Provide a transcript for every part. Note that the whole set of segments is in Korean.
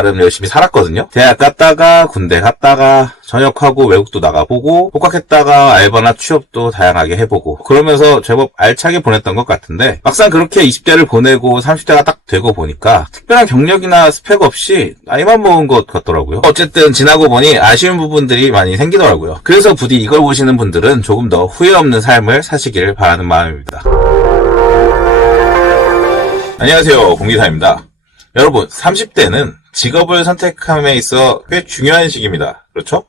나름 열심히 살았거든요. 대학 갔다가 군대 갔다가 전역하고 외국도 나가보고 복학했다가 알바나 취업도 다양하게 해보고 그러면서 제법 알차게 보냈던 것 같은데 막상 그렇게 20대를 보내고 30대가 딱 되고 보니까 특별한 경력이나 스펙 없이 나이만 먹은 것 같더라고요. 어쨌든 지나고 보니 아쉬운 부분들이 많이 생기더라고요. 그래서 부디 이걸 보시는 분들은 조금 더 후회 없는 삶을 사시길 바라는 마음입니다. 안녕하세요, 공기사입니다. 여러분, 30대는 직업을 선택함에 있어 꽤 중요한 시기입니다. 그렇죠?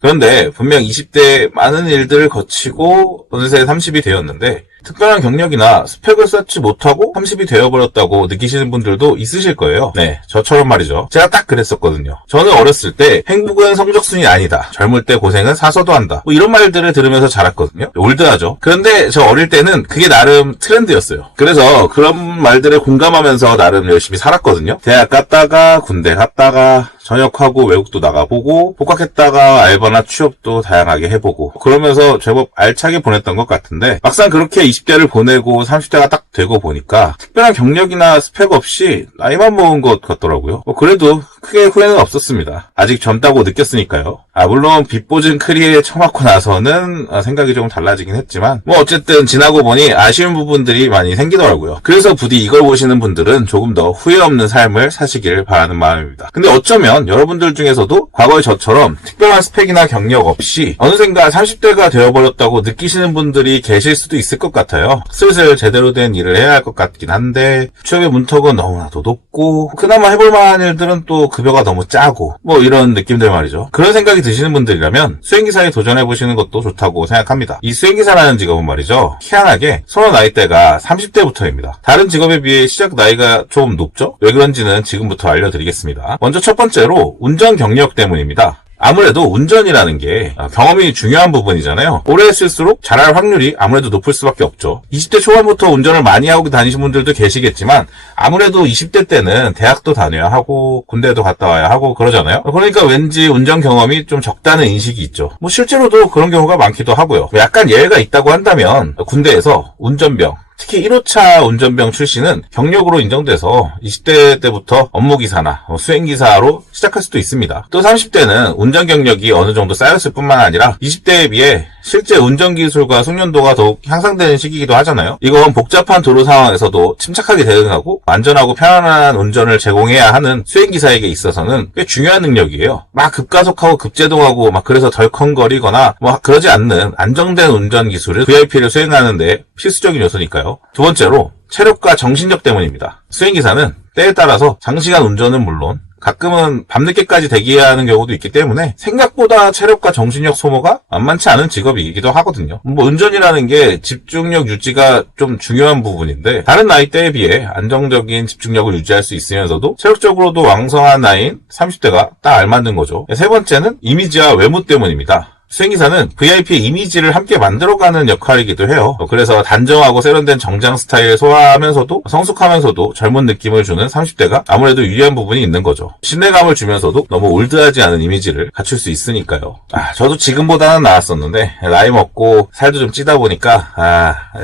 그런데 분명 20대에 많은 일들을 거치고 어느새 30이 되었는데 특별한 경력이나 스펙을 쌓지 못하고 30이 되어버렸다고 느끼시는 분들도 있으실 거예요. 네, 저처럼 말이죠. 제가 딱 그랬었거든요. 저는 어렸을 때 행복은 성적순이 아니다. 젊을 때 고생은 사서도 한다. 뭐 이런 말들을 들으면서 자랐거든요. 올드하죠. 그런데 저 어릴 때는 그게 나름 트렌드였어요. 그래서 그런 말들에 공감하면서 나름 열심히 살았거든요. 대학 갔다가 군대 갔다가 전역하고 외국도 나가보고 복학했다가 알바나 취업도 다양하게 해보고 그러면서 제법 알차게 보냈던 것 같은데 막상 그렇게 20대를 보내고 30대가 딱 되고 보니까 특별한 경력이나 스펙 없이 나이만 먹은 것 같더라고요. 그래도 크게 후회는 없었습니다. 아직 젊다고 느꼈으니까요. 물론 빚보증 크리에 처맞고 나서는 생각이 조금 달라지긴 했지만 어쨌든 지나고 보니 아쉬운 부분들이 많이 생기더라고요. 그래서 부디 이걸 보시는 분들은 조금 더 후회 없는 삶을 사시길 바라는 마음입니다. 근데 어쩌면 여러분들 중에서도 과거의 저처럼 특별한 스펙이나 경력 없이 어느샌가 30대가 되어버렸다고 느끼시는 분들이 계실 수도 있을 것 같아요. 슬슬 제대로 된 일을 해야 할 것 같긴 한데 취업의 문턱은 너무나도 높고 그나마 해볼 만한 일들은 또 급여가 너무 짜고 이런 느낌들 말이죠. 그런 생각이 드시는 분들이라면 수행기사에 도전해보시는 것도 좋다고 생각합니다. 이 수행기사라는 직업은 말이죠. 희한하게 선호 나이대가 30대부터입니다. 다른 직업에 비해 시작 나이가 좀 높죠? 왜 그런지는 지금부터 알려드리겠습니다. 먼저 첫 번째로 운전 경력 때문입니다. 아무래도 운전이라는 게 경험이 중요한 부분이잖아요. 오래 했을수록 잘할 확률이 아무래도 높을 수밖에 없죠. 20대 초반부터 운전을 많이 하고 다니신 분들도 계시겠지만 아무래도 20대 때는 대학도 다녀야 하고 군대도 갔다 와야 하고 그러잖아요. 그러니까 왠지 운전 경험이 좀 적다는 인식이 있죠. 실제로도 그런 경우가 많기도 하고요. 약간 예외가 있다고 한다면 군대에서 운전병 특히 1호차 운전병 출신은 경력으로 인정돼서 20대 때부터 업무기사나 수행기사로 시작할 수도 있습니다. 또 30대는 운전 경력이 어느 정도 쌓였을 뿐만 아니라 20대에 비해 실제 운전기술과 숙련도가 더욱 향상되는 시기이기도 하잖아요. 이건 복잡한 도로 상황에서도 침착하게 대응하고 안전하고 편안한 운전을 제공해야 하는 수행기사에게 있어서는 꽤 중요한 능력이에요. 막 급가속하고 급제동하고 그래서 덜컹거리거나 그러지 않는 안정된 운전기술은 VIP를 수행하는데 필수적인 요소니까요. 두 번째로 체력과 정신력 때문입니다. 수행기사는 때에 따라서 장시간 운전은 물론 가끔은 밤늦게까지 대기해야 하는 경우도 있기 때문에 생각보다 체력과 정신력 소모가 만만치 않은 직업이기도 하거든요. 운전이라는 게 집중력 유지가 좀 중요한 부분인데 다른 나이대에 비해 안정적인 집중력을 유지할 수 있으면서도 체력적으로도 왕성한 나이인 30대가 딱 알맞는 거죠. 세 번째는 이미지와 외모 때문입니다. 수행기사는 VIP의 이미지를 함께 만들어가는 역할이기도 해요. 그래서 단정하고 세련된 정장 스타일을 소화하면서도 성숙하면서도 젊은 느낌을 주는 30대가 아무래도 유리한 부분이 있는 거죠. 신뢰감을 주면서도 너무 올드하지 않은 이미지를 갖출 수 있으니까요. 저도 지금보다는 나았었는데 나이 먹고 살도 좀 찌다 보니까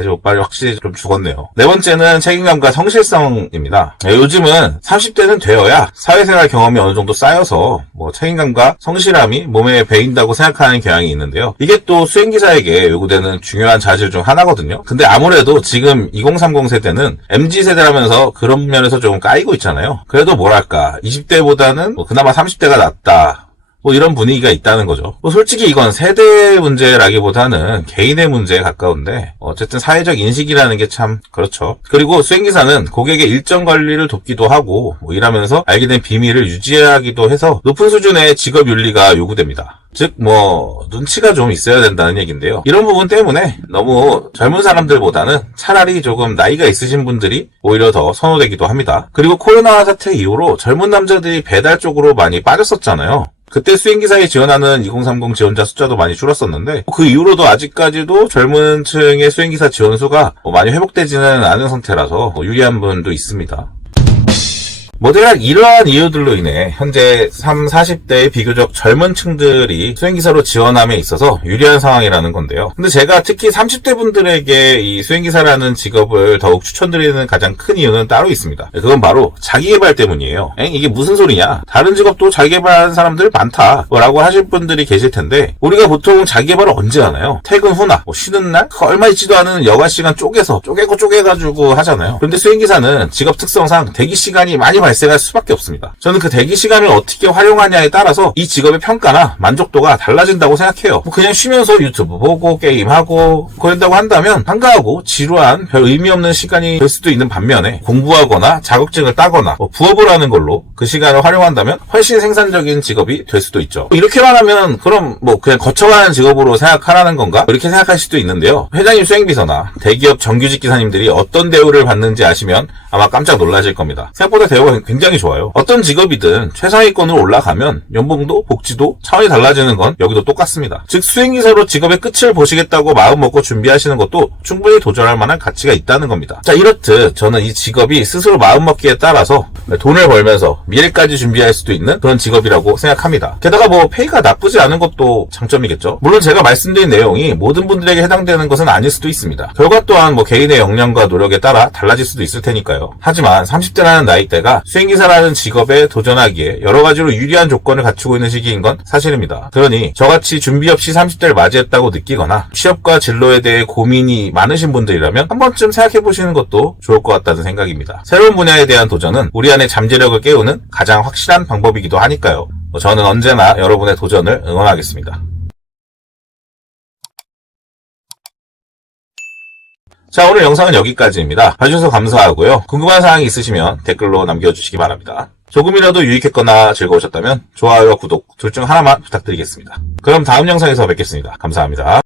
이제 오빠를 확실히 좀 죽었네요. 네 번째는 책임감과 성실성입니다. 요즘은 30대는 되어야 사회생활 경험이 어느 정도 쌓여서 책임감과 성실함이 몸에 배인다고 생각하는 경향이 있는데요. 이게 또 수행기사에게 요구되는 중요한 자질 중 하나거든요. 근데 아무래도 지금 2030 세대는 MZ세대라면서 그런 면에서 좀 까이고 있잖아요. 그래도 뭐랄까 20대보다는 그나마 30대가 낫다. 이런 분위기가 있다는 거죠. 솔직히 이건 세대 문제라기보다는 개인의 문제에 가까운데 어쨌든 사회적 인식이라는 게 참 그렇죠. 그리고 수행기사는 고객의 일정 관리를 돕기도 하고 일하면서 알게 된 비밀을 유지하기도 해서 높은 수준의 직업 윤리가 요구됩니다. 즉 눈치가 좀 있어야 된다는 얘기인데요. 이런 부분 때문에 너무 젊은 사람들보다는 차라리 조금 나이가 있으신 분들이 오히려 더 선호되기도 합니다. 그리고 코로나 사태 이후로 젊은 남자들이 배달 쪽으로 많이 빠졌었잖아요. 그때 수행기사에 지원하는 2030 지원자 숫자도 많이 줄었었는데 그 이후로도 아직까지도 젊은 층의 수행기사 지원 수가 많이 회복되지는 않은 상태라서 유리한 분도 있습니다. 대략 이러한 이유들로 인해 현재 30, 40대의 비교적 젊은 층들이 수행기사로 지원함에 있어서 유리한 상황이라는 건데요. 근데 제가 특히 30대 분들에게 이 수행기사라는 직업을 더욱 추천드리는 가장 큰 이유는 따로 있습니다. 그건 바로 자기개발 때문이에요. 이게 무슨 소리냐? 다른 직업도 자기개발하는 사람들 많다 라고 하실 분들이 계실 텐데, 우리가 보통 자기개발을 언제 하나요? 퇴근 후나 쉬는 날? 얼마 있지도 않은 여가 시간 쪼개가지고 하잖아요. 그런데 수행기사는 직업 특성상 대기 시간이 많이 발생할 수밖에 없습니다. 저는 그 대기 시간을 어떻게 활용하냐에 따라서 이 직업의 평가나 만족도가 달라진다고 생각해요. 그냥 쉬면서 유튜브 보고 게임하고 그런다고 한다면 한가하고 지루한 별 의미 없는 시간이 될 수도 있는 반면에, 공부하거나 자격증을 따거나 부업을 하는 걸로 그 시간을 활용한다면 훨씬 생산적인 직업이 될 수도 있죠. 이렇게만 하면 그럼 그냥 거쳐가는 직업으로 생각하라는 건가? 이렇게 생각할 수도 있는데요. 회장님 수행비서나 대기업 정규직 기사님들이 어떤 대우를 받는지 아시면 아마 깜짝 놀라실 겁니다. 생각보다 대우가 굉장히 좋아요. 어떤 직업이든 최상위권으로 올라가면 연봉도 복지도 차원이 달라지는 건 여기도 똑같습니다. 즉 수행기사로 직업의 끝을 보시겠다고 마음 먹고 준비하시는 것도 충분히 도전할 만한 가치가 있다는 겁니다. 자, 이렇듯 저는 이 직업이 스스로 마음 먹기에 따라서 돈을 벌면서 미래까지 준비할 수도 있는 그런 직업이라고 생각합니다. 게다가 페이가 나쁘지 않은 것도 장점이겠죠. 물론 제가 말씀드린 내용이 모든 분들에게 해당되는 것은 아닐 수도 있습니다. 결과 또한 개인의 역량과 노력에 따라 달라질 수도 있을 테니까요. 하지만 30대라는 나이대가 수행기사라는 직업에 도전하기에 여러 가지로 유리한 조건을 갖추고 있는 시기인 건 사실입니다. 그러니 저같이 준비 없이 30대를 맞이했다고 느끼거나 취업과 진로에 대해 고민이 많으신 분들이라면 한 번쯤 생각해보시는 것도 좋을 것 같다는 생각입니다. 새로운 분야에 대한 도전은 우리 안의 잠재력을 깨우는 가장 확실한 방법이기도 하니까요. 저는 언제나 여러분의 도전을 응원하겠습니다. 자, 오늘 영상은 여기까지입니다. 봐주셔서 감사하고요. 궁금한 사항이 있으시면 댓글로 남겨주시기 바랍니다. 조금이라도 유익했거나 즐거우셨다면 좋아요와 구독 둘 중 하나만 부탁드리겠습니다. 그럼 다음 영상에서 뵙겠습니다. 감사합니다.